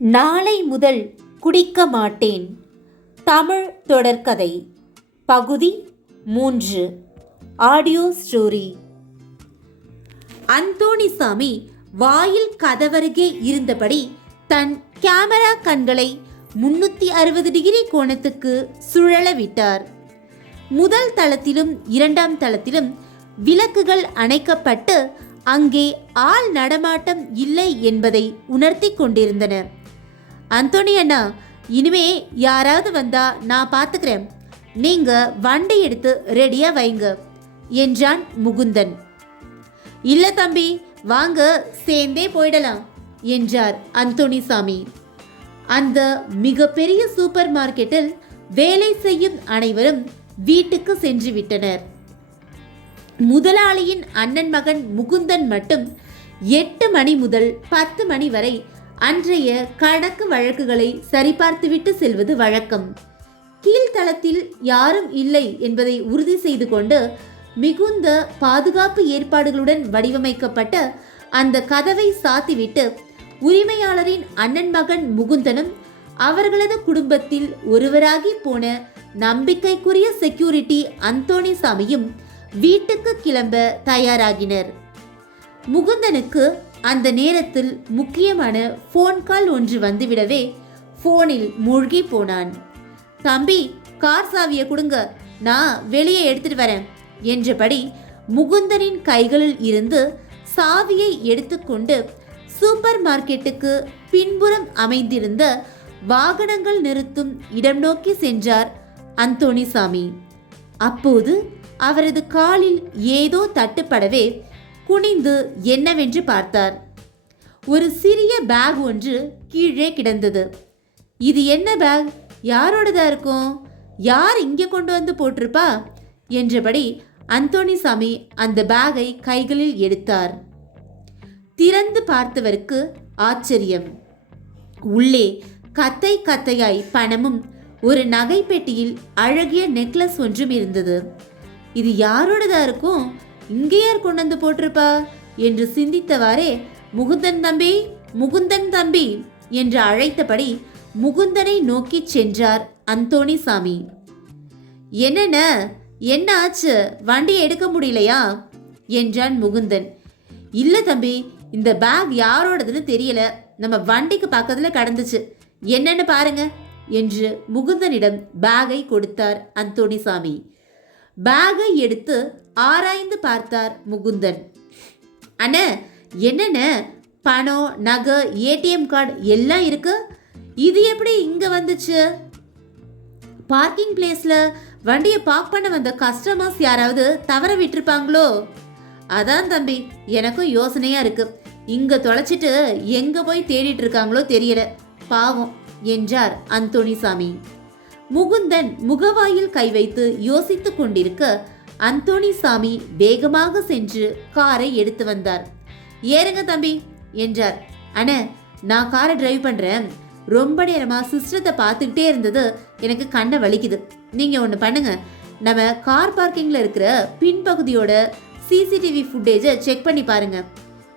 நாளை முதல் குடிக்க மாட்டேன். தமிழ் தொடர்கதை பகுதி மூன்று ஆடியோ ஸ்டோரி. அந்தோணிசாமி வாயில் கதவருகே இருந்தபடி தன் கேமரா கண்களை முன்னூற்றி அறுபது டிகிரி கோணத்துக்கு சுழல விட்டார். முதல் தளத்திலும் இரண்டாம் தளத்திலும் விளக்குகள் அணைக்கப்பட்டு அங்கே ஆள் நடமாட்டம் இல்லை என்பதை உணர்த்தி கொண்டிருந்தன. அந்தோணி அண்ணா இனிமே யாராவது வந்தா நான் பார்த்துக்கிறேன் நீங்க வண்டி எடுத்து ரெடியா வைங்க என்றான் முகுந்தன். இல்ல தம்பி வாங்க சேர்ந்தே போயிடலாம் என்றார் அந்தோணிசாமி. அந்த மிகப்பெரிய சூப்பர் மார்க்கெட்டில் வேலை செய்யும் அனைவரும் வீட்டுக்கு சென்று விட்டனர். முதலாளியின் அண்ணன் மகன் முகுந்தன் மட்டும் எட்டு மணி முதல் பத்து மணி வரை அன்றைய கணக்கு வழக்குகளை சரிபார்த்துவிட்டு செல்வது வழக்கம். கீழ்த்தளத்தில் யாரும் இல்லை என்பதை உறுதி செய்து கொண்டு மிகுந்த பாதுகாப்பு ஏற்பாடுகளுடன் வடிவமைக்கப்பட்ட அந்த கதவை சாத்திவிட்டு உரிமையாளரின் அண்ணன் மகன் முகுந்தனும் அவர்களது குடும்பத்தில் ஒருவராகி போன நம்பிக்கைக்குரிய செக்யூரிட்டி அந்தோணிசாமியும் வீட்டுக்கு கிளம்ப தயாராகினர். முகுந்தனுக்கு அந்த நேரத்தில் முக்கியமான ஃபோன் கால் ஒன்று வந்துவிடவே ஃபோனில் மூழ்கி போனான். தம்பி கார் சாவியை கொடுங்க. நான் வெளியே எடுத்துட்டு வரேன். என்றபடி முகுந்தனின் கைகளில் இருந்து சாவியை எடுத்துக்கொண்டு சூப்பர் மார்க்கெட்டுக்கு பின்புறம் அமைந்திருந்த வாகனங்கள் நிறுத்தும் இடம் நோக்கி சென்றார் அந்தோணிசாமி. அப்போது அவரது காலில் ஏதோ தட்டுப்படவே குனிந்து என்னவென்று பார்த்தார். ஒரு சிறிய பேக் ஒன்று கீழே கிடந்தது. இது என்ன பேக் யாரோடதா இருக்கும்? யார் இங்கே கொண்டு வந்து போட்டிருப்பா? என்றபடி அந்தோணிசாமி அந்த பேக்கை கைகளில் எடுத்தார். திறந்து பார்த்தவருக்கு ஆச்சரியம். உள்ளே கத்தை கத்தையாய் பணமும் ஒரு நகைப்பெட்டியில் அழகிய நெக்லஸ் ஒன்றும் இருந்தது. இது யாரோடதா இருக்கும்? இங்கே யார் கொண்டு வந்து போட்டிருப்பா? என்று சிந்தித்தவாறே முகுந்தன் தம்பி முகுந்தன் தம்பி என்று அழைத்தபடி முகுந்தனை நோக்கி சென்றார் அந்தோணிசாமி. என்னென்ன? என்ன ஆச்சு? வண்டி எடுக்க முடியலையா? என்றான் முகுந்தன். இல்ல தம்பி இந்த பேக் யாரோடதுன்னு தெரியல. நம்ம வண்டிக்கு பக்கத்துல கடந்துச்சு. என்னன்னு பாருங்க என்று முகுந்தனிடம் பேக்கை கொடுத்தார் அந்தோணிசாமி. பேக்கை எடுத்து ஆராய்ந்து பார்த்தார் முகுந்தன். அண்ண என்னென்ன பணம் நகை ஏடிஎம் கார்டு எல்லாம் இருக்கு? இது எப்படி இங்க வந்துச்சு? பார்க்கிங் பிளேஸ்ல வண்டியை பார்க் பண்ண வந்த கஸ்டமர்ஸ் யாராவது தவற விட்டிருப்பாங்களோ? அதான் தம்பி எனக்கும் யோசனையா இருக்கு. இங்க தொலைச்சிட்டு எங்க போய் தேடிட்டு இருக்காங்களோ தெரியல. பாவம் என்றார் அந்தோணிசாமி. முகுந்தன் முகவாயில் கை வைத்து யோசித்துக் கொண்டிருக்க அந்தோணிசாமி வேகமாக சென்று காரை எடுத்து வந்தார். ஏறுங்க தம்பி என்றார். அண்ணே நான் காரை டிரைவ் பண்றேன். ரொம்ப நேரமா சிஸ்டத்தை பார்த்துக்கிட்டே இருந்தது. எனக்கு கண்ணை வலிக்குது. நீங்க ஒன்று பண்ணுங்க. நம்ம கார் பார்க்கிங்ல இருக்கிற பின்பகுதியோட சிசிடிவி ஃபுட்டேஜை செக் பண்ணி பாருங்க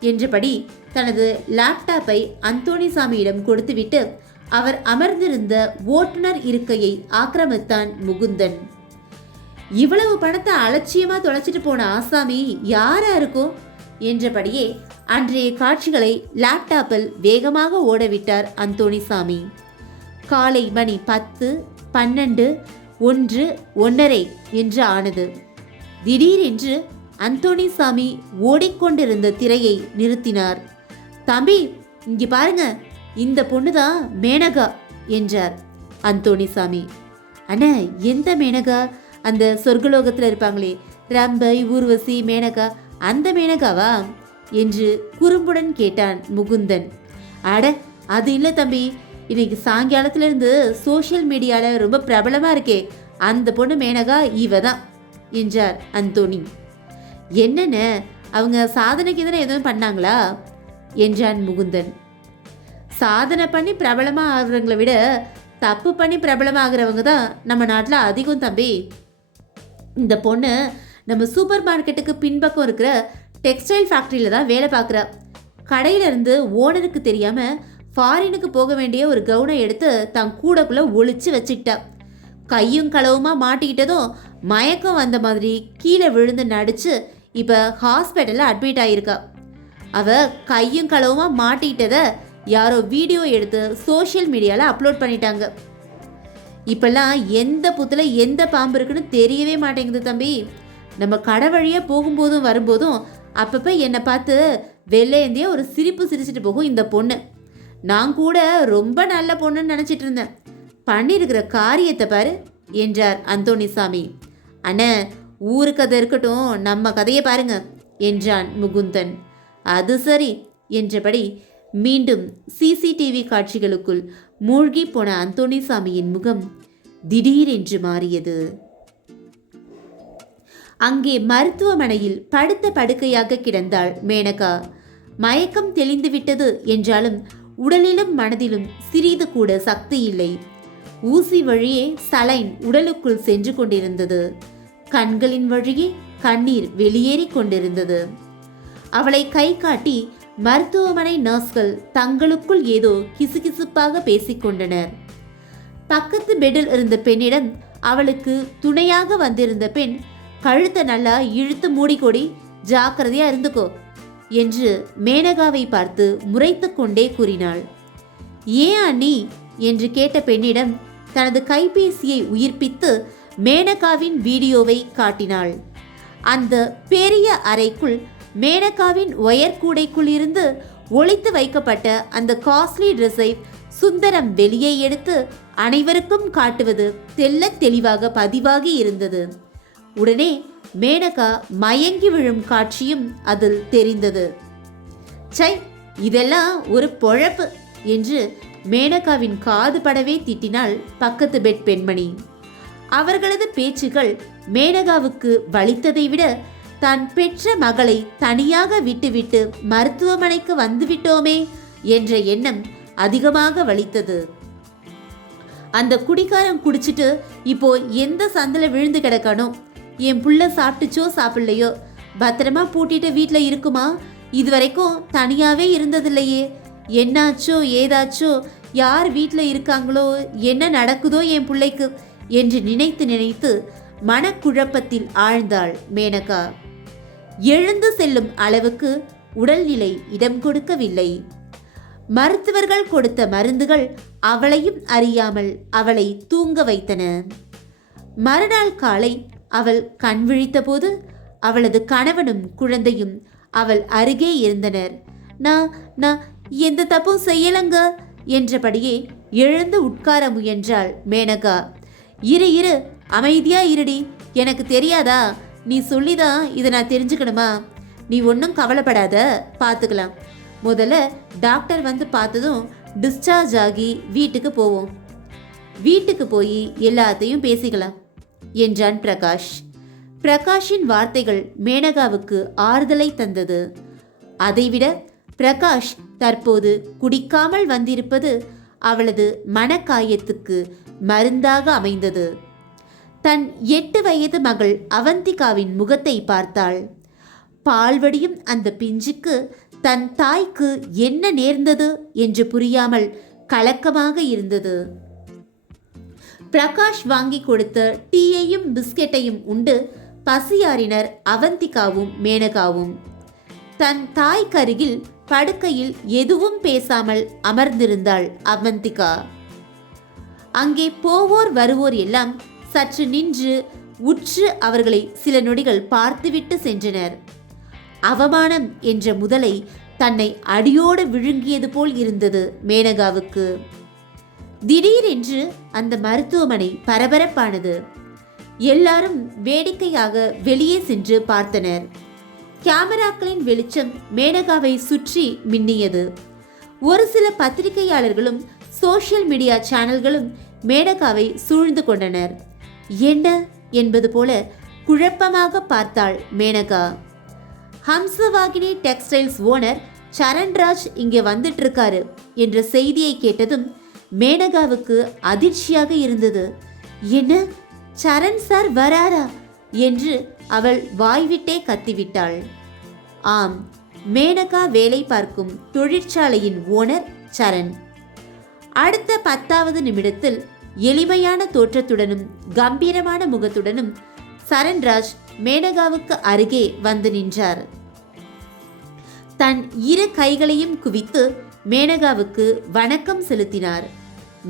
என்றபடி தனது லேப்டாப்பை அந்தோணிசாமியிடம் கொடுத்துவிட்டு அவர் அமர்ந்திருந்த ஓட்டுநர் இருக்கையை ஆக்கிரமித்தான் முகுந்தன். இவ்வளவு பணத்தை அலட்சியமா தொலைச்சிட்டு போன ஆசாமி யாரா இருக்கும்? என்றபடியே அன்றைய காட்சிகளை லேப்டாப்பில் வேகமாக ஓடவிட்டார் அந்தோணிசாமி. காலை மணி பத்து பன்னெண்டு ஒன்று ஒன்றரை என்று ஆனது. திடீரென்று அந்தோணிசாமி ஓடிக்கொண்டிருந்த திரையை நிறுத்தினார். தம்பி இங்கே பாருங்க. இந்த பொண்ணுதான் மேனகா என்றார் அந்தோணிசாமி. அண்ணா எந்த மேனகா? அந்த சொர்க்கலோகத்தில் இருப்பாங்களே ரம்பை ஊர்வசி மேனகா அந்த மேனகாவா? என்று குறும்புடன் கேட்டான் முகுந்தன். அட அது இல்லை தம்பி. இன்னைக்கு சாயங்காலத்துலேருந்து சோஷியல் மீடியாவில் ரொம்ப பிரபலமாக இருக்கே அந்த பொண்ணு மேனகா இவ தான் என்றார் அந்தோணி. என்னென்ன அவங்க சாதனைக்கு எதனா எதுவும் பண்ணாங்களா? என்றான் முகுந்தன். சாதனை பண்ணி பிரபலமாக ஆகுறவங்களை விட தப்பு பண்ணி பிரபலமாகிறவங்க தான் நம்ம நாட்டில் அதிகம் தம்பி. இந்த பொண்ணு நம்ம சூப்பர் மார்க்கெட்டுக்கு பின்பக்கம் இருக்கிற டெக்ஸ்டைல் ஃபேக்ட்ரியில் தான் வேலை பார்க்குறா. கடையிலேருந்து ஓனருக்கு தெரியாமல் ஃபாரினுக்கு போக வேண்டிய ஒரு கவுனை எடுத்து தன் கூடக்குள்ளே ஒழிச்சு வச்சுக்கிட்டா கையும் களவுமா மாட்டிக்கிட்டதும் மயக்கம் வந்த மாதிரி கீழே விழுந்து நடிச்சு இப்போ ஹாஸ்பிட்டலில் அட்மிட் ஆகியிருக்கா அவள் கையும் களவுமா மாட்டிக்கிட்டதை யாரோ வீடியோ எடுத்து சோஷியல் மீடியாவில் அப்லோட் பண்ணிட்டாங்க. இப்பெல்லாம் எந்த புத்தில் எந்த பாம்பு இருக்குன்னு தெரியவே மாட்டேங்குது தம்பி. நம்ம கடை வழியாக போகும்போதும் வரும்போதும் அப்பப்போ என்னை பார்த்து வெள்ளையந்தியே ஒரு சிரிப்பு சிரிச்சிட்டு போகும் இந்த பொண்ணு. நான் கூட ரொம்ப நல்ல பொண்ணுன்னு நினச்சிட்டு இருந்தேன். பண்ணியிருக்கிற காரியத்தை பாரு என்றார் அந்தோணிசாமி. அண்ணே ஊரு கதை இருக்கட்டும் நம்ம கதையை பாருங்க என்றான் முகுந்தன். அது சரி என்றபடி மீண்டும் சிசிடிவி காட்சிகளுக்குள் மூழ்கி போன அந்தோணிசாமியின் முகம் திடீரென்று மாறியது. அங்கே மருத்துவமனையில் படுத்த படுக்கையாக கிடந்தாள் மேனகா. மயக்கம் தெளிந்துவிட்டது என்றாலும் உடலிலும் மனதிலும் சிறிது கூட சக்தி இல்லை. ஊசி வழியே சலைன் உடலுக்குள் சென்று கொண்டிருந்தது. கண்களின் வழியே கண்ணீர் வெளியேறிக் கொண்டிருந்தது. அவளை கை காட்டி மருத்துவமனை நர்ஸ்கள் தங்களுக்குள் ஏதோ கிசுகிசுப்பாக பேசிக்கொண்டனர். பக்கத்து பெட்டில் இருந்த பெண்ணிடம் அவளுக்கு துணையாக வந்திருந்த பெண் கழுத்தை நல்லா இழுத்து மூடிக்கொடி ஜாக்கிரதையா இருந்துக்கோ என்று மேனகாவை பார்த்து முறைத்து கொண்டே கூறினாள். ஏன் அண்ணி? என்று கேட்ட பெண்ணிடம் தனது கைபேசியை உயிர்ப்பித்து மேனகாவின் வீடியோவை காட்டினாள். அந்த பெரிய அறைக்குள் மேனகாவின் ஒயர் கூடைக்குள் இருந்து ஒழித்து வைக்கப்பட்ட அந்த காஸ்ட்லி ட்ரெஸ்ஸை சுந்தரம் வெளியே எடுத்து அனைவருக்கும் காட்டுவது தெல்ல தெளிவாக பதிவாகி இருந்தது. உடனே மேனகா மயங்கி விழும் காட்சியும் அதில் தெரிந்தது. சை இதெல்லாம் ஒரு பொழப்பு என்று மேனகாவின் காது படவே திட்டினாள் பக்கத்து பெட் பெண்மணி. அவர்களது பேச்சுகள் மேனகாவுக்கு வலித்ததை விட தான் பெற்ற மகளை தனியாக விட்டுவிட்டு மருத்துவமனைக்கு வந்துவிட்டோமே என்ற எண்ணம் அதிகமாக வலித்தது. அந்த குடிகாரம் குடிச்சிட்டு இப்போ எந்த சந்தில விழுந்து கிடக்கணும்? என் புள்ள சாப்பிட்டுச்சோ சாப்பிடலையோ? பத்திரமா பூட்டிட்டு வீட்டில் இருக்குமா? இது வரைக்கும் தனியாவே இருந்ததில்லையே. என்னாச்சோ ஏதாச்சோ யார் வீட்டில் இருக்காங்களோ என்ன நடக்குதோ என் பிள்ளைக்கு என்று நினைத்து நினைத்து மனக்குழப்பத்தில் ஆழ்ந்தாள் மேனகா. எழுந்து செல்லும் அளவுக்கு உடல்நிலை இடம் கொடுக்கவில்லை. மருத்துவர்கள் கொடுத்த மருந்துகள் அவளையும் அறியாமல் அவளை தூங்க வைத்தன. மறுநாள் காலை அவள் கண் விழித்தபோது அவளது கணவனும் குழந்தையும் அவள் அருகே இருந்தனர். நான் நான் எந்த தப்பும் செய்யலங்க என்றபடியே எழுந்து உட்கார முயன்றாள் மேனகா. இரு இரு அமைதியா இருடி எனக்கு தெரியாதா? நீ சொல்லிதான் இதை நான் தெரிஞ்சுக்கணுமா? நீ ஒன்றும் கவலைப்படாத பார்த்துக்கலாம் முதல்ல டாக்டர் வந்து பார்த்ததும் டிஸ்சார்ஜ் ஆகி வீட்டுக்கு போவோம். வீட்டுக்கு போய் எல்லாத்தையும் பேசிக்கலாம் என்றான் பிரகாஷ். பிரகாஷின் வார்த்தைகள் மேனகாவுக்கு ஆறுதலை தந்தது. அதைவிட பிரகாஷ் தற்போது குடிக்காமல் வந்திருப்பது அவளது மனக்காயத்துக்கு மருந்தாக அமைந்தது. தன் எட்டு வயது மகள் அவந்திகாவின் முகத்தை பார்த்தாள். பால்வடியும் அந்த பிஞ்சுக்கு தன் தாய்க்கு என்ன நேர்ந்தது? என்று புரியாமல் கலக்கமாக இருந்தது. பிரகாஷ் வாங்கி கொடுத்த டீயையும் பிஸ்கெட்டையும் உண்டு பசியாறினர் அவந்திகாவும் மேனகாவும். தன் தாய்க்கருகில் படுக்கையில் எதுவும் பேசாமல் அமர்ந்திருந்தாள் அவந்திகா. அங்கே போவோர் வருவோர் எல்லாம் சற்று நின்று உற்று அவர்களை சில நொடிகள் பார்த்துவிட்டு சென்றனர். அவமானம் என்ற முதலை தன்னை அடியோடு விழுங்கியது போல் இருந்தது மேனகாவுக்கு. திடீரென்று அந்த மருத்துவமனை பரபரப்பானது. எல்லாரும் வேடிக்கையாக வெளியே சென்று பார்த்தனர். கேமராக்களின் வெளிச்சம் மேனகாவை சுற்றி மின்னியது. ஒரு சில பத்திரிகையாளர்களும் சோஷியல் மீடியா சேனல்களும் மேனகாவை சூழ்ந்து கொண்டனர். என்ன என்பது போல குழப்பமாக பார்த்தாள் மேனகா. ஹம்சவாகினி டெக்ஸ்டைல்ஸ் ஓனர் சரண்ராஜ் இங்கே வந்துட்டு இருக்காரு என்ற செய்தியை கேட்டதும் மேனகாவுக்கு அதிர்ச்சியாக இருந்தது. என்ன? சரண் சார் வராரா? என்று அவள் வாய்விட்டே கத்திவிட்டாள். ஆம் மேனகா வேலை பார்க்கும் தொழிற்சாலையின் ஓனர் சரண். அடுத்த பத்தாவது நிமிடத்தில் எளிமையான தோற்றத்துடனும் கம்பீரமான முகத்துடனும் சரண்ராஜ் மேனகாவுக்கு அருகே வந்து நின்றார். தன் இரு கைகளையும் குவித்து மேனகாவுக்கு வணக்கம் செலுத்தினார்.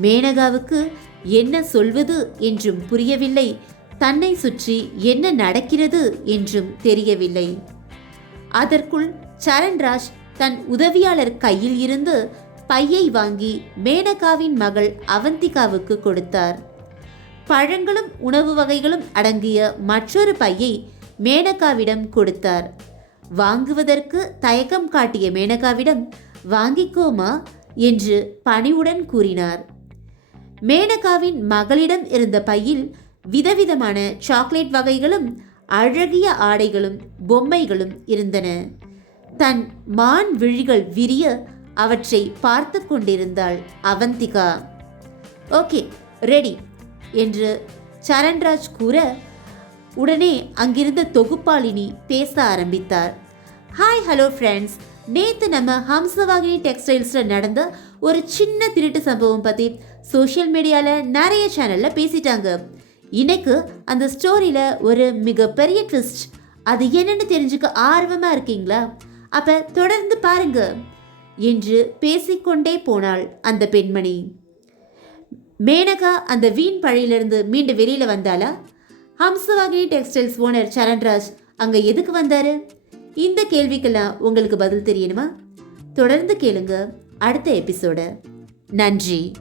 மேனகாவுக்கு என்ன சொல்வது என்றும் புரியவில்லை. தன்னை சுற்றி என்ன நடக்கிறது என்றும் தெரியவில்லை. அதற்குள் சரண்ராஜ் தன் உதவியாளர் கையில் இருந்து பையை வாங்கி மேனகாவின் மகள் அவந்திகாவுக்கு கொடுத்தார். பழங்களும் உணவு வகைகளும் அடங்கிய மற்றொரு பையை மேனகாவிடம் கொடுத்தார். வாங்குவதற்கு தயக்கம் காட்டிய மேனகாவிடம் வாங்கிக்கோமா? என்று பணிவுடன் கூறினார். மேனகாவின் மகளிடம் இருந்த பையில் விதவிதமான சாக்லேட் வகைகளும் அழகிய ஆடைகளும் பொம்மைகளும் இருந்தன. தன் மான் விழிகள் விரிய அவற்றை பார்த்து கொண்டிருந்தாள் அவந்திகா. ஓகே ரெடி என்று சரண்ராஜ் கூற உடனே அங்கிருந்த தொகுப்பாளினி பேச ஆரம்பித்தார். ஹாய் ஹலோ ஃப்ரெண்ட்ஸ் நேற்று நம்ம ஹம்சவாகினி டெக்ஸ்டைல்ஸில் நடந்த ஒரு சின்ன திருட்டு சம்பவம் பற்றி சோஷியல் மீடியாவில் நிறைய சேனலில் பேசிட்டாங்க. இன்னைக்கு அந்த ஸ்டோரியில் ஒரு மிகப்பெரிய ட்விஸ்ட். அது என்னன்னு தெரிஞ்சுக்க ஆர்வமாக இருக்கீங்களா? அப்போ தொடர்ந்து பாருங்கள் என்று பேசிக்கொண்டே போனாள் அந்த பெண்மணி. மேனகா அந்த வீண் பழியிலிருந்து மீண்டு வெளியில வந்தாளா? ஹம்சவாகினி டெக்ஸ்டைல்ஸ் ஓனர் சரண்ராஜ் அங்க எதுக்கு வந்தாரு? இந்த கேள்விக்கெல்லாம் உங்களுக்கு பதில் தெரியணுமா? தொடர்ந்து கேளுங்க. அடுத்த எபிசோட. நன்றி.